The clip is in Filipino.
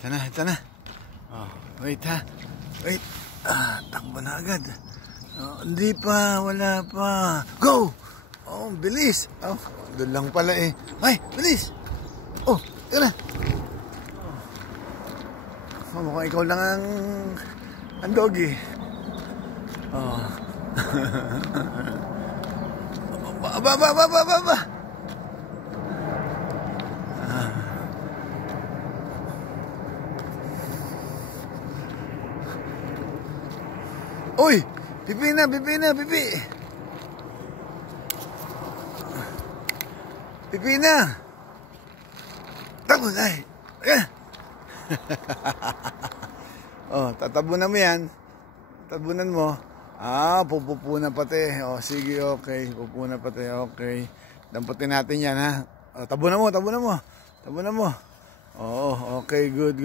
Ito na. Oh, wait ha. Wait. Takbo na agad. Oh, hindi pa, wala pa. Go! Oh, bilis. Oh, doon lang pala eh. Ay, bilis. Oh, yun na. Oh, mukhang ikaw lang ang doggy. Oh. Ba. Uy! Pipi na! Pipi na! Tapos ay! Oh, tatabunan mo yan. Tabunan mo. Pupupunan pati. Oh, sige, okay. Pupunan pati, okay. Damputin natin yan, ha? Oh, tabunan mo. Oo, okay, good.